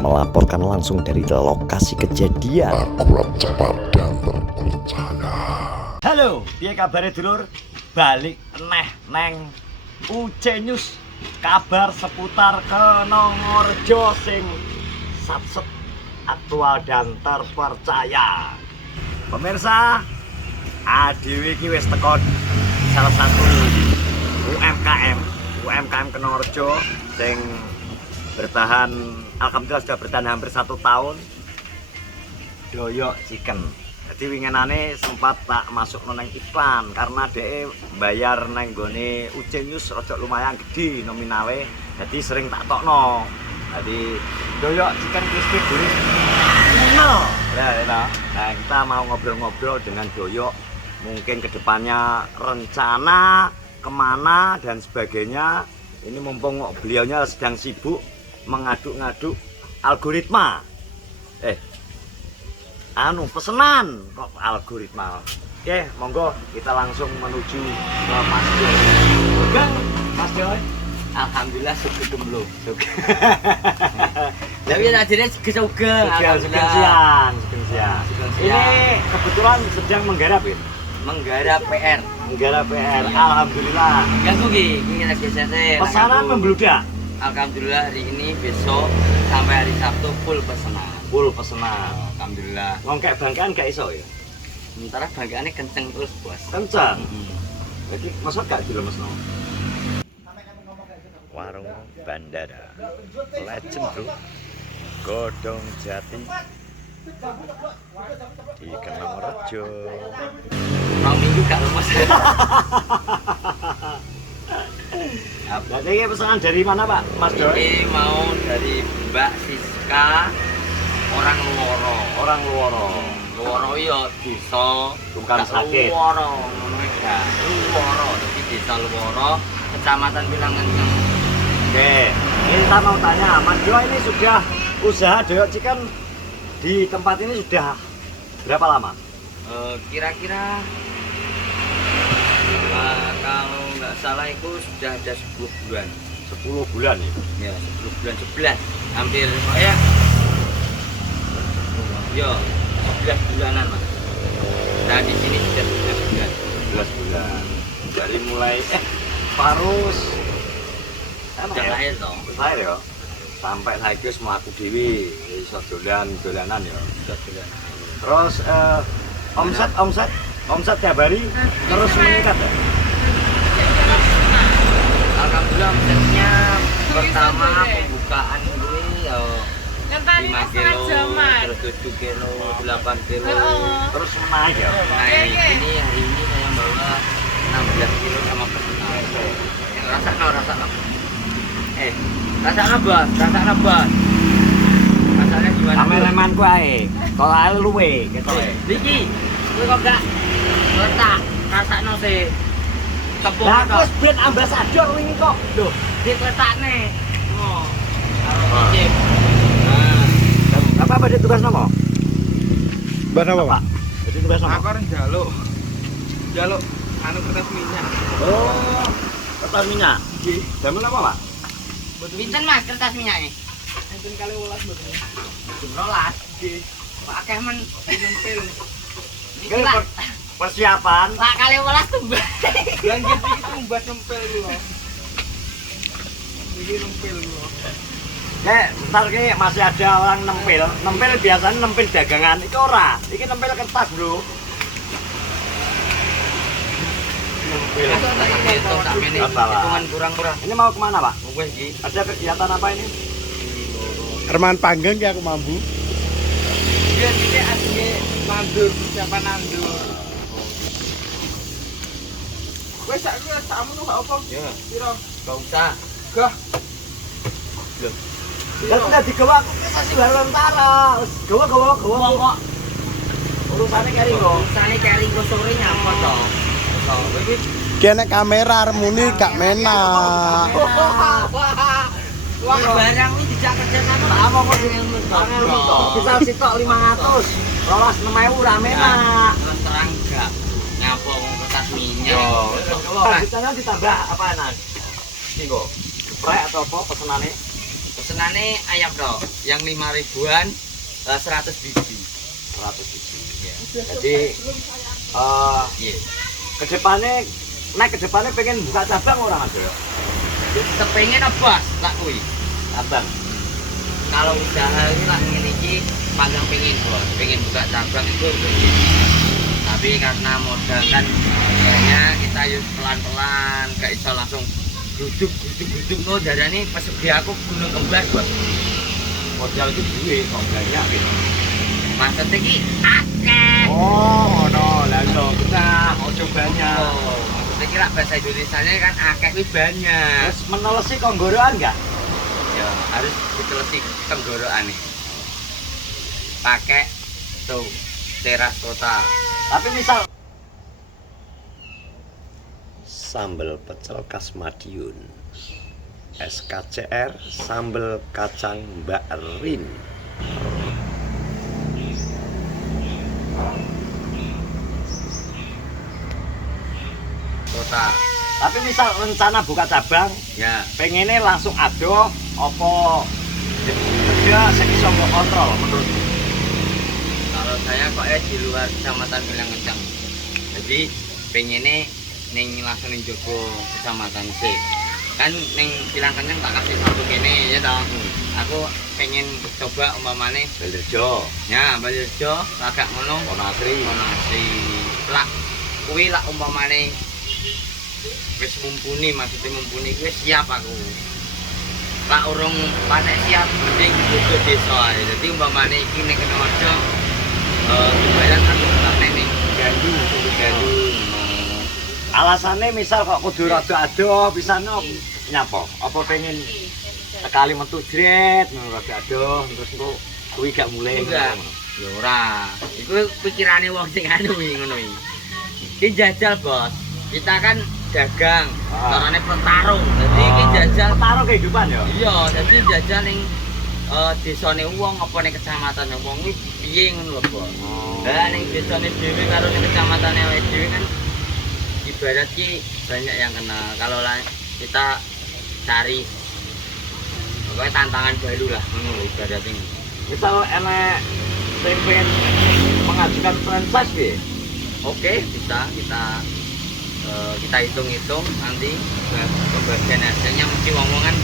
melaporkan langsung dari lokasi kejadian. Akurat, cepat, dan terpercaya. Halo, piye kabare dulur? Balik neh neng UC News. Kabar seputar Kenongorjo sing satset, aktual dan terpercaya. Pemirsa, ADW iki wis teko salah satu UMKM Kenongorjo sing bertahan, alhamdulillah sudah bertahan hampir 1 tahun. Doyok Chicken. Jadi winginane sempat tak masuk nang iklan karena dhek bayar nang gone UC News rada lumayan gede nominawe. Jadi sering tak tokno. Jadi Doyok Chicken crispy gurih. Nah, kita mau ngobrol-ngobrol dengan Doyok. Mungkin kedepannya rencana kemana dan sebagainya. Ini mumpung beliaunya sedang sibuk mengaduk-ngaduk algoritma. Pesenan kok algoritma. Oke, monggo kita langsung menuju ke Mas Joy. Bukan, Mas Joy. Alhamdulillah sugeng lho. Tapi ajine sugeng. Sugeng siang. Ini kebetulan sedang menggarap ya? Menggarap PR. Alhamdulillah. Ganggu iki lagi sese. Pesanan membludak. Alhamdulillah hari ini besok sampai hari Sabtu full pesanan. Alhamdulillah. Ngongkek bangkean gak iso ya? Sementara bangkeane kenceng terus, Bos. Kencang. Jadi maksud gak dilemesno? Warung Bandara Legend Bro, Godong Jati di Kenongorjo. Mau minggu gak lemes. Jadi ini pesanan dari mana Pak, Mas Joy? Ini mau dari Mbak Siska orang Luworo. Luworo iya desa Bukan sakit. Luworo ngono ya. Luworo di desa Luworo, Kecamatan Pilangenceng. Oke, ini kita mau tanya, Mas Joy ini sudah usaha Doyok Chicken di tempat ini sudah berapa lama? Kira-kira kalau nggak salah itu sudah ada 10 bulan. 10 bulan ya? Ya, 10 bulan, 11 hampir ya. Yo, 11 bulanan Mas. Nah di sini sudah 11 bulan. 11 bulan. Dari mulai Parus Sudah lahir dong. lahir ya? Sampai lagi semua aku dewi, iso dolanan ya. Sudah bulanan. Terus omset tiap hari terus meningkat ya? Alhamdulillah omsetnya pertama pembukaan ini ya 5 kilo, terus 7 kilo, 8 kilo, Terus naik ya? naik. Ini hari ini saya bawa 16 kilo sama pesanan. Rasakno. Rasakno bos. Rasanya gimana? Kameraman ku ae. Kalau ae luwe gitu ya. Iki, kowe kok gak letak rasakno sih. Tepung Lah to. aku wis brand ambassador wingi kok. Loh, Dikletakne. Oh. Karo cip. apa pada tugas nopo? Bar apa, Pak? Jadi tugas nopo? Aku arep njaluk anu kertas minyak. Oh, kertas minyak. Nggih. Damel apa, Pak? Pinten Mas kertas minyaknya? Enten kali 12 mboten. Jam 12. Nggih. Pak akeh men Nempel. iki Oke, Pak. persiapan. Pak kali 12 tumbas. Lan gitu iki tumbas nempel lho. Iki nempel lho. Ntar ki masih ada orang nempel. Nempel biasanya nempel dagangan. Iki ora. Iki nempel kertas, Bro. Nempel. Itu sampe ini hitungan kurang-kurang. Ini mau kemana, Pak? Wes iki. Ada kegiatan apa ini? Arman panggang ya aku mambu. Dia iki asli Nandur, persiapan nandur. Wes sak kuwi sakmu gak apa? Ya, Piro? enggak usah. Gah. Ya sudah digawa aku masih baru lentara. Gawa. Kok Urusannya kari kok. usane kari kok sore nyapa to? Iki Kene kamera arep muni gak menak. wah barang iki dijak kerja kan. Apa kok bisa sitok 500. Lolos 6.000 rame enak. Terus terang gak nyapa wong kertas minyak. Kalau ditanya ditambah apa Nas? Iki kok. Geprek atau apa pesenane? pesenannya ayam dong, yang 5 ribuan 100 biji. 100 biji. Ya. Jadi Iya. ke depannya pengen buka cabang orang ada ya. Kepengen apa tak kui? Cabang. Kalau usaha itu lah ngene iki panjang pengen buka cabang itu pengen. Tapi karena modal kan banyak, kita yuk pelan-pelan, gak bisa langsung duduk no darane persegi aku gunung kembar buat Modal itu duit kok banyak gitu. maksudnya iki akeh. Oh, no, lah iso kita ojo banyak. Oh, maksudnya kira bahasa Indonesianya kan akeh kuwi banyak. Terus menelesi konggorokan enggak? Ya, harus diteliti tenggorokan nih. Pakai tuh teras kota. Tapi misal Sambal pecel khas Madiun, SKCR sambal kacang Mbak Rin. Kota. Tapi misal rencana buka cabang, Ya, pengennya langsung ado, opo kerja sing iso mbok kontrol menurut. kalau saya kok di luar kecamatan Bilang Kencang. Jadi pengennya ning langsung ning jogo kecamatan sih. Kan ning Bilang Kencang tak kasih satu kene ya toh. Aku pengen coba umpamane Balirjo, ya Balirjo agak ngono Monasri. monasi. Lah kuwi lak umpamane wis mumpuni, maksudnya mumpuni wis siap aku. Lah urung panek siap mending jogo desa ae. Dadi umpamane iki ning kene aja bayar aku tak ning gandu. Alasannya misal kok kudu rada ado pisano nyapa? Apa pengen sekali metu jret ngono rada ado terus engko kuwi gak mulai Enggak. Ya ora. Iku pikirane wong sing anu iki ngono iki. Iki jajal, Bos. Kita kan dagang, carane pertarung. Dadi iki jajal taruh kehidupan ya. iya, dadi jajal ning desane wong apa ning kecamatan wong kuwi piye ngono lho, Bos. Lah ning desane dhewe karo ning kecamatannya awake dhewe kan ibarat ki banyak yang kenal. Kalau kita cari pokoknya tantangan baru lah ngono lho ibaratnya. Misal enek sing pengen mengajukan franchise piye? Oke, bisa kita hitung-hitung nanti pembagian hasilnya mesti ngomongan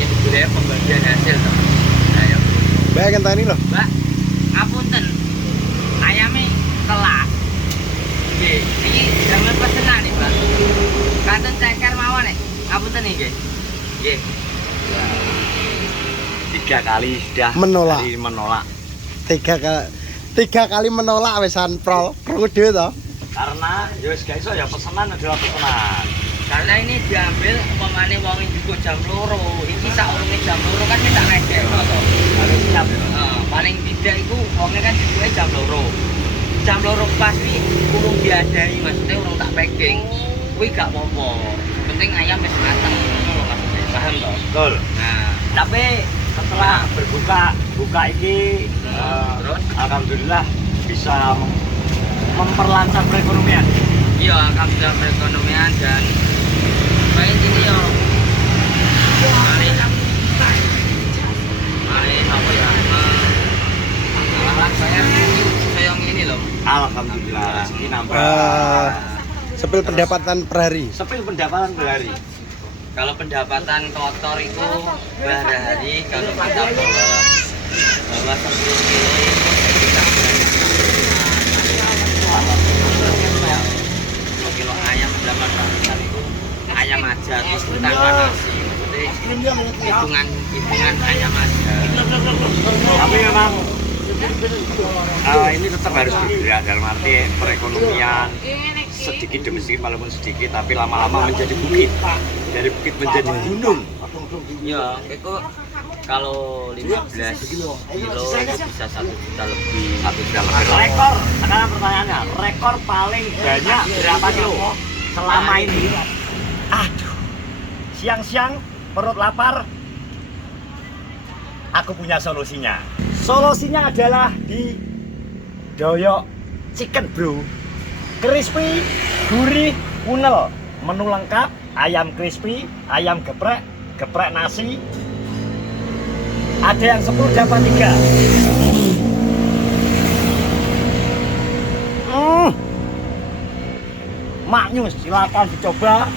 itu budaya pembagian hasil toh. Nah, ya. Mbak kentani loh. Mbak, ngapunten. Ayame kelas. Nggih, iki jaman pesenan nih, Mbak. Kanten ceker mawon nek. Ngapunten nggih. Nggih. 3 kali sudah Menolak. menolak. 3 kali menolak wesan prol dhewe to. Karena ya wis gak iso ya pesanan adalah pesanan. Karena ini diambil umpamane wong juga jam 2. Iki saurunge jam 2 kan kita ngedek to. Harus siap ya. Paling tidak itu wongnya kan dibuat jam 2. Jam 2 pasti kurung diadai, maksudnya urung tak packing. Kuwi gak apa-apa. Penting ayam wis mateng ngono lho maksudnya. Paham toh? Betul. Nah, Tapi setelah buka ini terus alhamdulillah bisa memperlancar perekonomian. iya alhamdulillah perekonomian dan kayak gini yo. Mari apa ya? Saya ini loh. Alhamdulillah rezeki nambah. Sepil pendapatan per hari. Sepil pendapatan per hari. Kalau pendapatan kotor itu per hari kalau kita bawa 10 kilo itu kita berani 10 kilo ayam 800-an itu ayam aja terus tanpa nasi. Jadi hitungan ayam aja. Tapi memang ini tetap harus bergerak dalam arti perekonomian sedikit demi sedikit walaupun sedikit tapi lama-lama menjadi bukit, dari bukit menjadi gunung. Ya, itu kalau 15 kilo itu bisa 1 juta lebih. 1 juta lebih. Rekor, sekarang pertanyaannya, rekor paling banyak berapa kilo selama ini? Aduh, siang-siang perut lapar, aku punya solusinya. Solusinya adalah di Doyok Chicken, bro. Crispy, gurih, kunel. Menu lengkap, ayam crispy, ayam geprek, geprek nasi, Ada yang 10 dapat 3. Maknyus, silakan dicoba.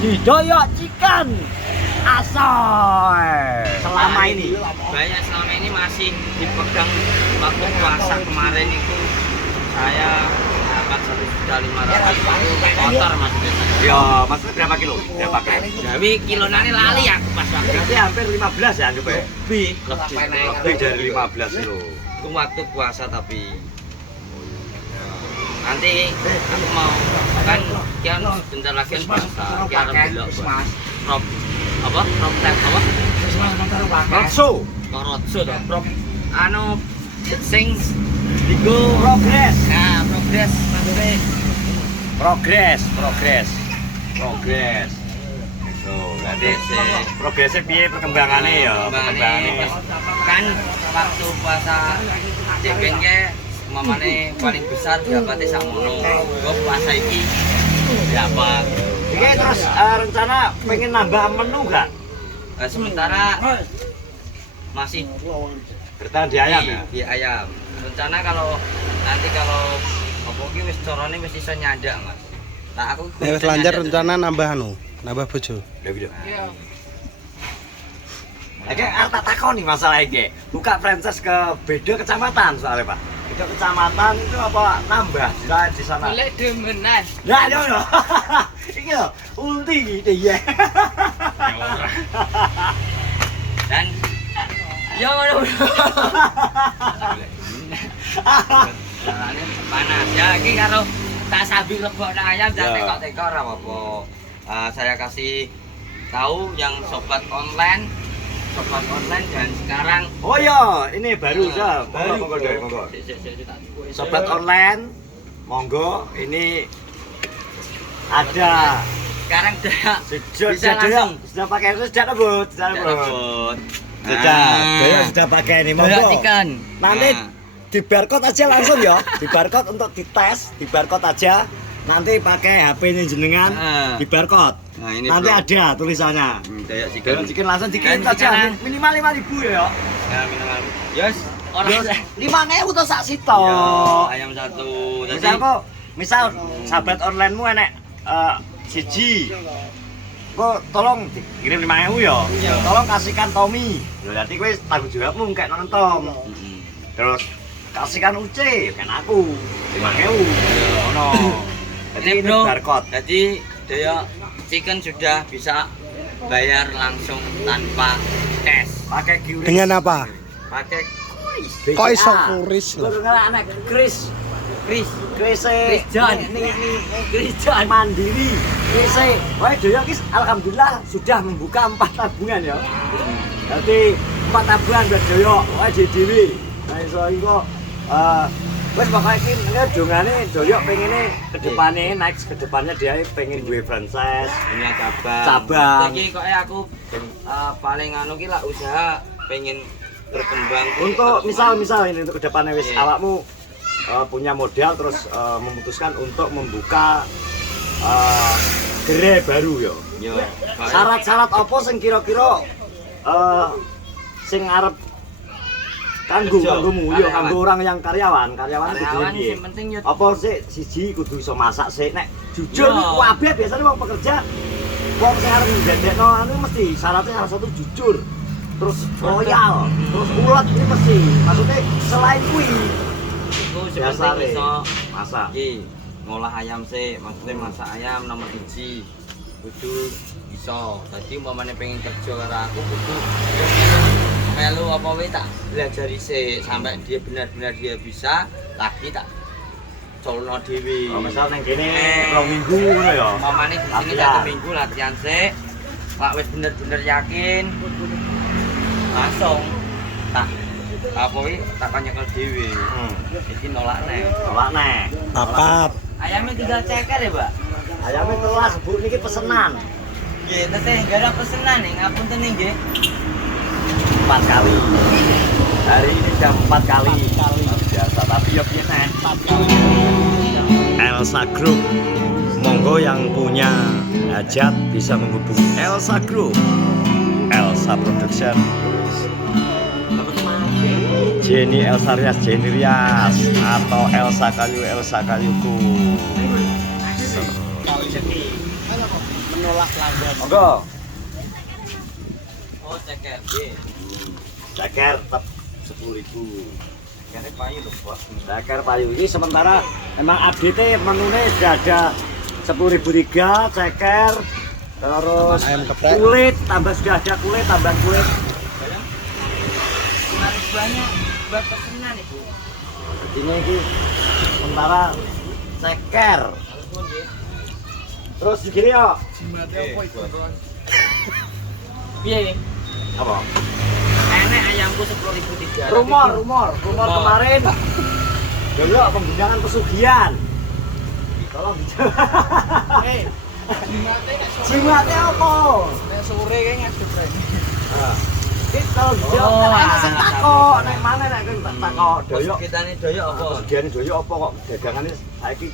Didoyok chicken asoy. Selama ini banyak selama ini masih dipegang waktu puasa kemarin itu saya dapat 1.500.000 kotor maksudnya. ya maksudnya berapa kilo? Berapa kilo? Jadi kilonane lali aku pas waktu Berarti hampir 15 ya anggap ya? lebih Lebih dari 15 kilo. itu waktu puasa tapi nanti aku mau kan kian bentar lagi kan puasa kian belok prop apa prop tap apa Rotso korotso toh prop anu sing digo progress. nah progres maksudnya Progress. So, berarti si progresnya piye perkembangannya ya? Perkembangannya. kan waktu puasa jengke mamane paling besar dapatnya sakmono gua puasa iki dapat Ini terus rencana pengen nambah menu gak? sementara masih Bertahan di ayam ya? di ayam rencana kalau nanti kalau apa iki wis carane wis iso nyandak Mas tak aku Nek wis lancar rencana nambah nambah bojo. Udah video. Oke, tak takon nih masalah iki. Buka franchise ke beda kecamatan soalnya Pak. Beda kecamatan itu apa nambah di sana? boleh demenan Nah, yo yo. Iki lho, ulti iki ya. dan ya ngono Carane panas ya iki karo tak sabi lebokno ayam dan Ya. tekok-tekok ora apa-apa. Saya kasih tahu yang sobat online dan sekarang Oh iya, ini baru dah. baru Monggo Doi, monggo. Sik, tak cukup. Sobat online, monggo ini ada Sekarang sudah bisa langsung sudah pakai itu sudah rebut, sudah rebut. rebut. Sudah, Doi sudah pakai ini Bola monggo. chicken. Nanti Nah. di barcode aja langsung ya, di barcode untuk dites, di barcode aja. Nanti pakai HP ini jenengan, Ah. di barcode. Nah, ini Nanti bro. ada tulisannya. Dayak Kalau chicken langsung dikirim Dan saja, sekarang- minimal 5.000 ya. Ya minimal. Yes, orang Terus 5.000 tuh sak sito. Ya, ayam satu. Misal kok, misal sahabat onlinemu enek siji. Kok tolong kirim 5.000 ya. Iya. Tolong kasihkan Tommy. Ya berarti kowe tanggung jawabmu kayak nonton. Terus kasihkan Uce, kan aku 5.000. Ono. Jadi Ini ini bro, barcode. jadi Dayak chicken sudah bisa bayar langsung tanpa cash. Pakai QRIS. Dengan apa? Pakai BCA. Kok iso QRIS lho? Lu dengar anak Kris. Chris. Kris John. nih Kris John mandiri. Kris wae Doyo kis alhamdulillah sudah membuka 4 tabungan ya. Jadi 4 tabungan buat Doyo wae dhewe. Nah iso iki kok wes pokoknya iki dongane Doyo pengene ke depannya dia pengen duwe franchise. Punya cabang. Cabang. Jadi kok aku paling anu ki lah usaha pengen berkembang. Untuk misal ini untuk kedepannya wis Iya. awakmu punya modal terus memutuskan untuk membuka gerai baru ya. Yo. Syarat-syarat apa sing kira-kira sing arep kanggomu ya kanggo orang yang karyawan kudu Karyawan piye? sing penting yo Apa sih siji kudu iso masak sih nek jujur Yo. iku kabeh biasanya wong pekerja wong sing arep ndadekno anu mesti syaratnya salah satu jujur terus loyal terus ulet ini mesti maksudnya selain kuwi iku biasa sepenting iso masak iki ngolah ayam sih, maksudnya masak ayam nomor 1 kudu iso. Dadi umpamane pengen kerja karo aku kudu melu apa wae tak belajari sih sampai dia benar-benar dia bisa lagi tak colno dhewe. oh, misal neng kene 2 minggu ngono ya Umpamane di sini Latihan. 1 minggu latihan sih. Pak wis bener-bener yakin langsung tak apa wae tak nyekel dhewe. Iki nolak nek. tolak nek Papat. Ayamnya tinggal ceker ya, Pak? ayamnya telas bu niki pesenan Nggih, teteh enggak ada pesenan nih, ngapunten nih nggih. 4 kali hari ini sudah 4 kali biasa tapi ya piye nek Elsa Group monggo yang punya hajat bisa menghubungi Elsa Group Elsa Production Jenny Elsa Rias Jenny Rias atau Elsa Kayuku. Menolak pelanggan. Monggo. Oh, ceker. Nggih. Ceker tetap 10.000. Ceker payu lho, Bos. Ceker payu ini sementara emang update menune sudah ada 10.003 ceker, terus Ayam geprek. kulit tambah sudah ada kulit, tambahan kulit. Harus banyak buat pesenan Ibu. Ini sementara ceker. Terus gini ya. Piye? Apa? Enek ayamku 10.003. Rumor kemarin. Dulu pembinaan pesugihan. Tolong dijawab. Jimatnya apa? Nek sore kae ngadep rek. Iki kalau dijawab ana sing takok, nek mana nek kowe tak takok doyok. Kitane doyok apa? Pesugihan doyok apa kok dagangane saiki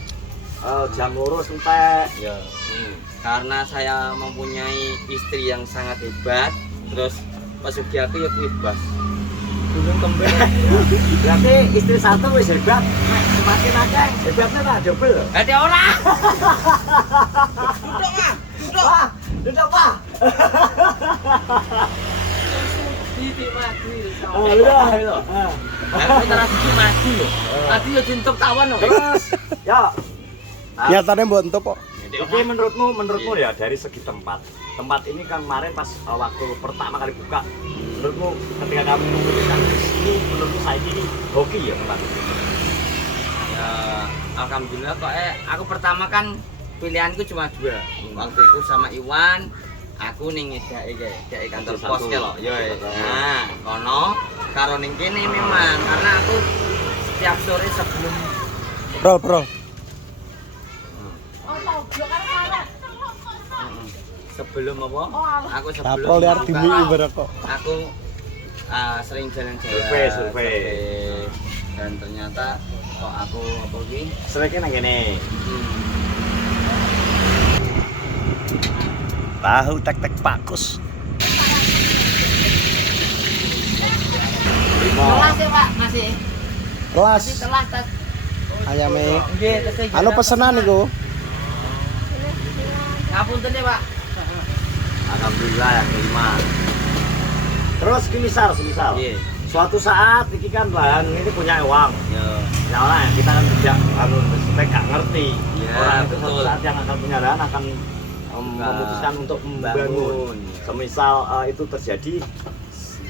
jam 2 entek. Ya. Karena saya mempunyai istri yang sangat hebat, terus pesugihan aku ya kuwi bas. Gunung Kemben. Berarti istri satu wis hebat, nek semakin akeh hebatnya tak double. Hati ora. Wah, duduk Pak. Titik mati. Oh, iya. Aku terus mati lho. Tadi yo dintuk tawan lho. Terus, ya. Nyatane mbok entuk kok. Oke, menurutmu ya dari segi tempat. Tempat ini kan kemarin pas waktu pertama kali buka, menurutmu ketika kamu memutuskan di sini, menurutmu saya ini hoki ya tempat ini? Ya, alhamdulillah kok aku pertama kan pilihanku cuma 2. Waktu itu sama Iwan, aku ning ngedake kantor pos ke lho. Ya. Nah, kono karo ning kene memang karena aku setiap sore sebelum Prol. sebelum apa? Aku sebelum Prol liar buka, dimi ibarat kok. aku sering jalan-jalan Survei. dan ternyata kok aku apa iki Sebaiknya nang kene. Tahu tek-tek pakus. Kelas ya Pak, masih Kelas kelas tas. ayame. Nggih, tesih. Anu pesenan iku. Ngapunten ya Pak. Alhamdulillah yang kelima. Terus semisal Nggih. suatu saat ini kan Bang ini punya uang. Ya. Ya orang kita kan tidak spek nggak ngerti. Ya, Orang itu betul. suatu saat yang akan punya lahan akan memutuskan untuk membangun. Semisal itu terjadi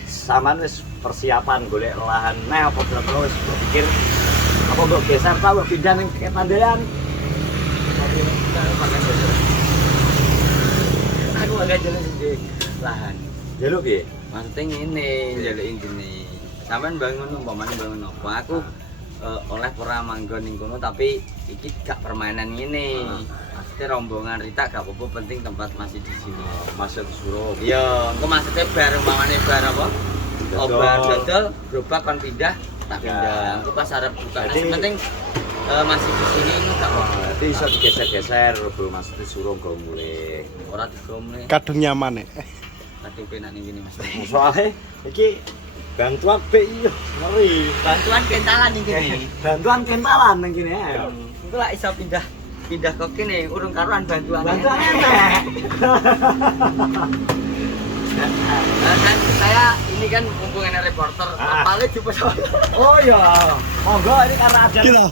sama wis persiapan golek lahan apa terus berpikir apa mbok geser tahu pindah ning Ketandean. Aku agak jalan sendiri lahan. Jaluk piye? Maksudnya ngene, njaluk intine. Sampeyan bangun umpamane bangun apa? Aku oleh ora manggon ning kono tapi iki gak permainan ngene. Maksudnya rombongan Rita gak apa-apa penting tempat masih di sini. Masuk suruh. Iya, engko maksudnya bar umpamane bar apa? Obar dodol, gerobak kon pindah, tak pindah. Engko pas arep buka Jadi- nasi penting masih di sini itu gak apa-apa. Berarti iso digeser-geser bro Mas suruh go mulai. Ora digomle. Kadung nyaman nek. Kadung penak ning kene Mas. Soalnya iki bantuan BI ngeri. Bantuan kentalan ning kene. Bantuan kentalan nang kene ya. Engko lak iso pindah ke kene urung karuan bantuan. Bantuan enek. Dan saya ini kan mumpung ini reporter, apalnya di pesawat. Oh iya. Monggo ini karena ada Gila.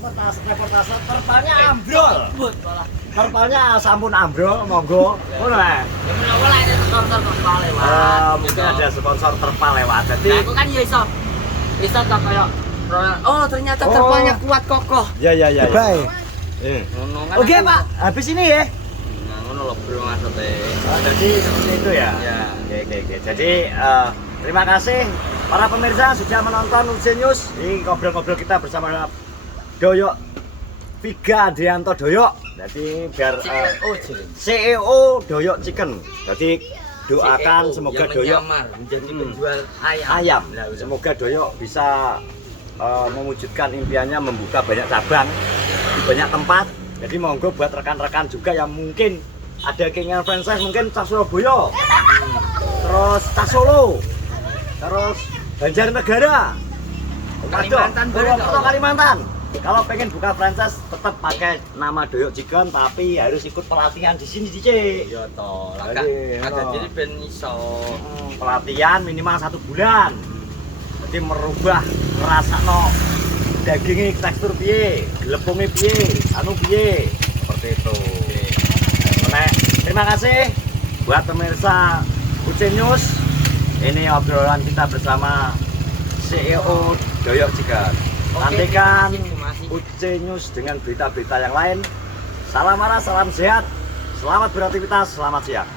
reportase terpalnya ambrol. But malah. Terpalnya sampun ambrol, monggo. Ngono ya. Ya menapa lah ada sponsor terpal lewat. Mungkin ada sponsor terpal lewat. Jadi Nah, aku kan ya iso tak kayak oh ternyata Oh. terpalnya kuat kokoh. ya. Bae. Ngono kan. Oke, aku- Pak. Habis ini ya. Nah, ngono lho bro maksudnya. Jadi seperti itu ya. Ya. Oke. Jadi terima kasih para pemirsa sudah menonton UJ News. Ini ngobrol-ngobrol kita bersama Doyok Viga Adrianto Doyok. Jadi biar CEO Doyok Chicken. Jadi doakan CEO semoga yang Doyok menyamar menjadi penjual ayam. ayam. Nah, udah. Semoga Doyok bisa mewujudkan impiannya membuka banyak cabang di banyak tempat. Jadi monggo buat rekan-rekan juga yang mungkin ada keinginan franchise mungkin Cas Surabaya, terus Cas Solo, terus Banjarnegara, Kalimantan Purwokerto Kalimantan. Kalau pengen buka franchise tetap pakai nama Doyok Chicken tapi harus ikut pelatihan di sini Cik. Iya toh, lah Jadi, ada ono. jadi ben iso. Pelatihan minimal 1 bulan. Jadi merubah ngrasakno dagingnya tekstur piye, gelepungnya piye, anu piye. Seperti itu. Nah, terima kasih buat pemirsa Uce News. Ini obrolan kita bersama CEO Doyok Chicken. Oke, Nantikan terima kasih. Uce News dengan berita-berita yang lain. Salam marah, salam sehat. Selamat beraktivitas, selamat siang.